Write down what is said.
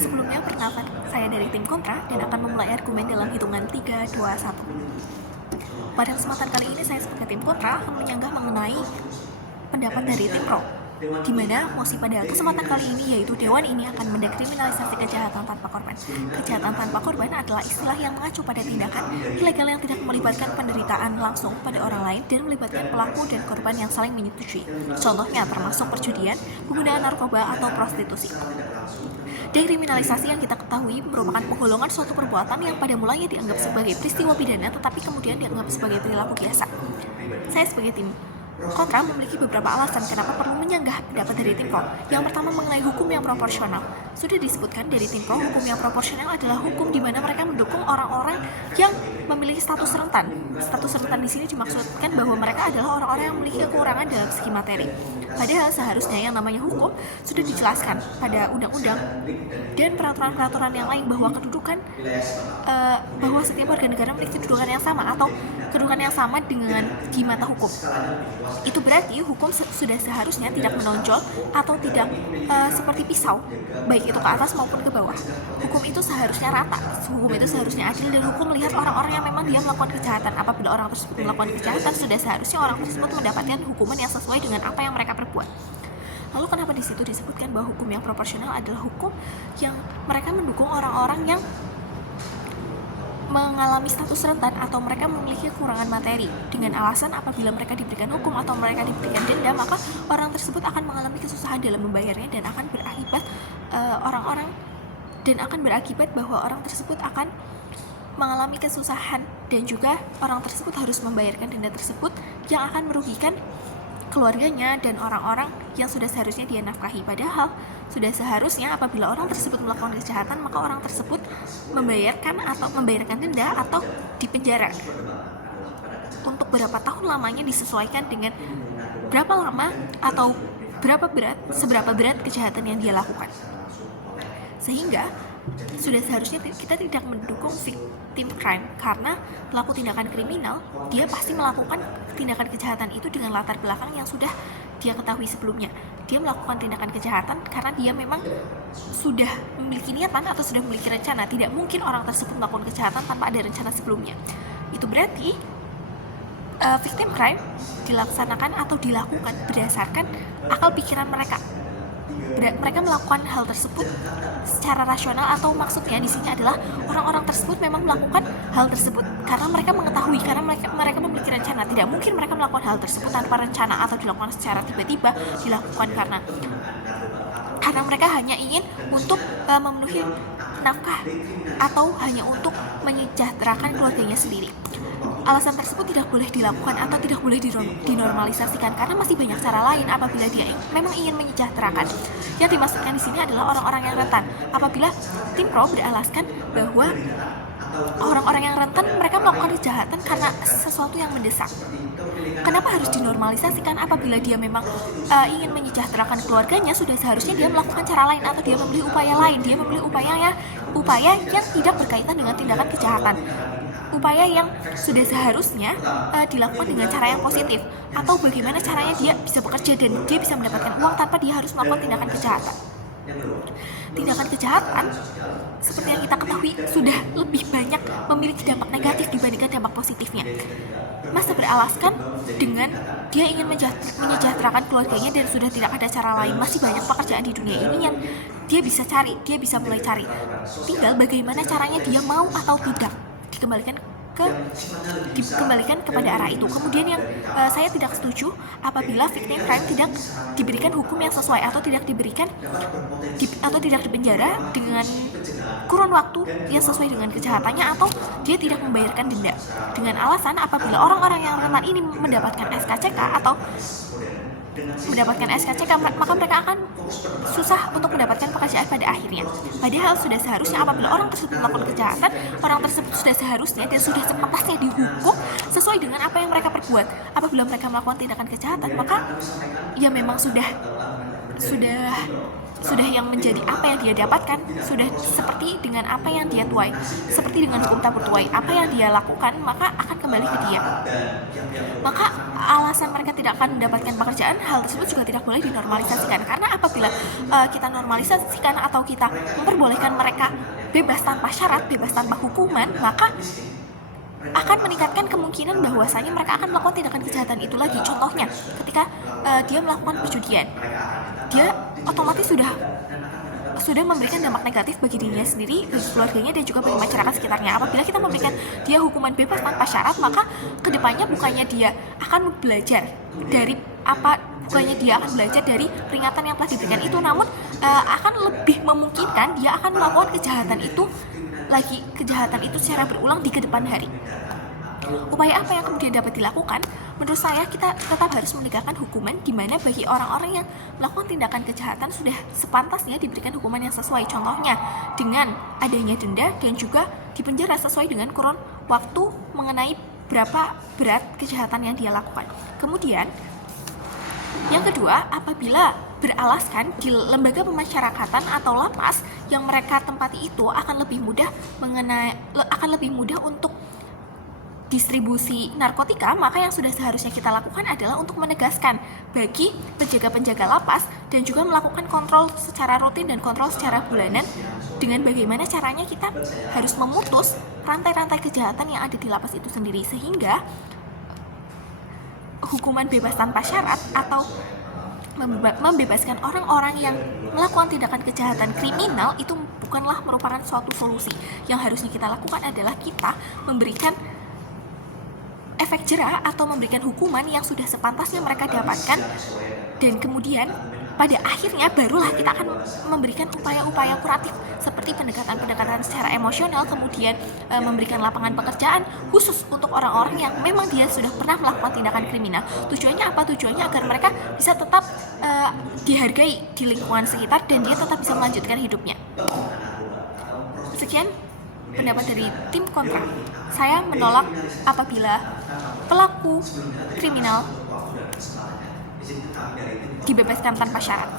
Sebelumnya, perkenalkan, saya dari tim kontra dan akan memulai argumen dalam hitungan 3, 2, 1. Pada kesempatan kali ini, saya sebagai tim kontra akan menyanggah mengenai pendapat dari tim pro, di mana mosi pada kesempatan kali ini yaitu Dewan ini akan mendekriminalisasi kejahatan tanpa korban. Kejahatan tanpa korban adalah istilah yang mengacu pada tindakan ilegal yang tidak melibatkan penderitaan langsung pada orang lain dan melibatkan pelaku dan korban yang saling menyetujui. Contohnya termasuk perjudian, penggunaan narkoba, atau prostitusi. Dekriminalisasi yang kita ketahui merupakan penggolongan suatu perbuatan yang pada mulanya dianggap sebagai peristiwa pidana tetapi kemudian dianggap sebagai perilaku biasa. Saya sebagai tim kontra memiliki beberapa alasan kenapa perlu menyanggah pendapat dari tim pro. Yang pertama mengenai hukum yang proporsional. Sudah disebutkan dari tim pro, hukum yang proporsional adalah hukum di mana mereka mendukung orang-orang yang memiliki status rentan. Status rentan di sini dimaksudkan bahwa mereka adalah orang-orang yang memiliki kekurangan dalam segi materi. Padahal seharusnya yang namanya hukum sudah dijelaskan pada undang-undang dan peraturan-peraturan yang lain bahwa kedudukan bahwa setiap warga negara memiliki kedudukan yang sama atau kedudukan yang sama dengan di mata hukum. Itu berarti hukum sudah seharusnya tidak menonjol atau tidak seperti pisau, baik itu ke atas maupun ke bawah. Hukum itu seharusnya rata, hukum itu seharusnya adil, dan hukum melihat orang-orang yang memang dia melakukan kejahatan. Apabila orang tersebut melakukan kejahatan, sudah seharusnya orang tersebut mendapatkan hukuman yang sesuai dengan apa yang mereka perbuat. Lalu kenapa di situ disebutkan bahwa hukum yang proporsional adalah hukum yang mereka mendukung orang-orang yang mengalami status rentan atau mereka memiliki kekurangan materi, dengan alasan apabila mereka diberikan hukum atau mereka diberikan denda, maka orang tersebut akan mengalami kesusahan dalam membayarnya dan akan berakibat bahwa orang tersebut akan mengalami kesusahan dan juga orang tersebut harus membayarkan denda tersebut yang akan merugikan keluarganya dan orang-orang yang sudah seharusnya dia nafkahi. Padahal sudah seharusnya apabila orang tersebut melakukan kejahatan, maka orang tersebut membayarkan denda atau dipenjara untuk berapa tahun lamanya, disesuaikan dengan berapa lama atau seberapa berat kejahatan yang dia lakukan. Sehingga sudah seharusnya kita tidak mendukung victim crime, karena pelaku tindakan kriminal dia pasti melakukan tindakan kejahatan itu dengan latar belakang yang sudah dia ketahui sebelumnya. Dia melakukan tindakan kejahatan karena dia memang sudah memiliki niatan atau sudah memiliki rencana. Tidak mungkin orang tersebut melakukan kejahatan tanpa ada rencana sebelumnya. Itu berarti victim crime dilaksanakan atau dilakukan berdasarkan akal pikiran mereka. Mereka melakukan hal tersebut secara rasional, atau maksudnya di sini adalah orang-orang tersebut memang melakukan hal tersebut karena mereka mengetahui, karena mereka memiliki rencana. Tidak mungkin mereka melakukan hal tersebut tanpa rencana atau dilakukan secara tiba-tiba, dilakukan karena mereka hanya ingin untuk memenuhi nafkah atau hanya untuk menyejahterakan keluarganya sendiri. Alasan tersebut tidak boleh dilakukan atau tidak boleh dinormalisasikan karena masih banyak cara lain apabila dia memang ingin menyejahterakan. Yang dimaksudkan di sini adalah orang-orang yang rentan. Apabila tim pro beralaskan bahwa orang-orang yang rentan mereka melakukan kejahatan karena sesuatu yang mendesak, kenapa harus dinormalisasikan? Apabila dia memang ingin menyejahterakan keluarganya, sudah seharusnya dia melakukan cara lain atau dia memilih upaya lain. Dia memilih upaya yang tidak berkaitan dengan tindakan kejahatan, upaya yang sudah seharusnya dilakukan dengan cara yang positif, atau bagaimana caranya dia bisa bekerja dan dia bisa mendapatkan uang tanpa dia harus melakukan tindakan kejahatan. Tindakan kejahatan seperti yang kita ketahui sudah lebih banyak memiliki dampak negatif dibandingkan dampak positifnya. Masa beralaskan dengan dia ingin menyejahterakan keluarganya dan sudah tidak ada cara lain. Masih banyak pekerjaan di dunia ini yang dia bisa cari, dia bisa mulai cari. Tinggal bagaimana caranya dia mau atau tidak dikembalikan kepada arah itu. Kemudian yang saya tidak setuju apabila victim crime tidak diberikan hukum yang sesuai atau tidak dipenjara dengan kurun waktu yang sesuai dengan kejahatannya, atau dia tidak membayarkan denda dengan alasan apabila orang-orang yang rentan ini mendapatkan SKCK maka mereka akan susah untuk mendapatkan pekerjaan pada akhirnya. Padahal sudah seharusnya apabila orang tersebut melakukan kejahatan, orang tersebut sudah seharusnya dan sudah sepantasnya dihukum sesuai dengan apa yang mereka perbuat. Apabila mereka melakukan tindakan kejahatan, maka ya memang sudah sudah yang menjadi apa yang dia dapatkan, sudah seperti dengan apa yang dia tuai, seperti dengan hukum tabur tuai, apa yang dia lakukan maka akan kembali ke dia. Maka alasan mereka tidak akan mendapatkan pekerjaan, hal tersebut juga tidak boleh dinormalisasikan, karena apabila kita normalisasikan atau kita memperbolehkan mereka bebas tanpa syarat, bebas tanpa hukuman, maka akan meningkatkan kemungkinan bahwasanya mereka akan melakukan tindakan kejahatan itu lagi. Contohnya, ketika dia melakukan perjudian, dia otomatis sudah memberikan dampak negatif bagi dirinya sendiri, bagi keluarganya, dan juga bagi masyarakat sekitarnya. Apabila kita memberikan dia hukuman bebas tanpa syarat, maka kedepannya bukannya dia akan belajar dari peringatan yang telah diberikan itu, namun akan lebih memungkinkan dia akan melakukan kejahatan itu secara berulang di kedepan hari. Upaya apa yang kemudian dapat dilakukan? Menurut saya kita tetap harus menegakkan hukuman, di mana bagi orang-orang yang melakukan tindakan kejahatan sudah sepantasnya diberikan hukuman yang sesuai. Contohnya dengan adanya denda dan juga dipenjara sesuai dengan kurun waktu mengenai berapa berat kejahatan yang dia lakukan. Kemudian yang kedua, apabila beralaskan di lembaga pemasyarakatan atau lapas yang mereka tempati itu akan lebih mudah untuk distribusi narkotika, maka yang sudah seharusnya kita lakukan adalah untuk menegaskan bagi penjaga-penjaga lapas dan juga melakukan kontrol secara rutin dan kontrol secara bulanan dengan bagaimana caranya kita harus memutus rantai-rantai kejahatan yang ada di lapas itu sendiri, sehingga hukuman bebas tanpa syarat atau membebaskan orang-orang yang melakukan tindakan kejahatan kriminal itu bukanlah merupakan suatu solusi. Yang harusnya kita lakukan adalah kita memberikan efek jera atau memberikan hukuman yang sudah sepantasnya mereka dapatkan, dan kemudian pada akhirnya barulah kita akan memberikan upaya-upaya kuratif seperti pendekatan secara emosional, kemudian memberikan lapangan pekerjaan khusus untuk orang-orang yang memang dia sudah pernah melakukan tindakan kriminal. Tujuannya apa? Tujuannya agar mereka bisa tetap dihargai di lingkungan sekitar dan dia tetap bisa melanjutkan hidupnya. Sekian pendapat dari tim kontra. Saya menolak apabila pelaku kriminal dibebaskan tanpa syarat.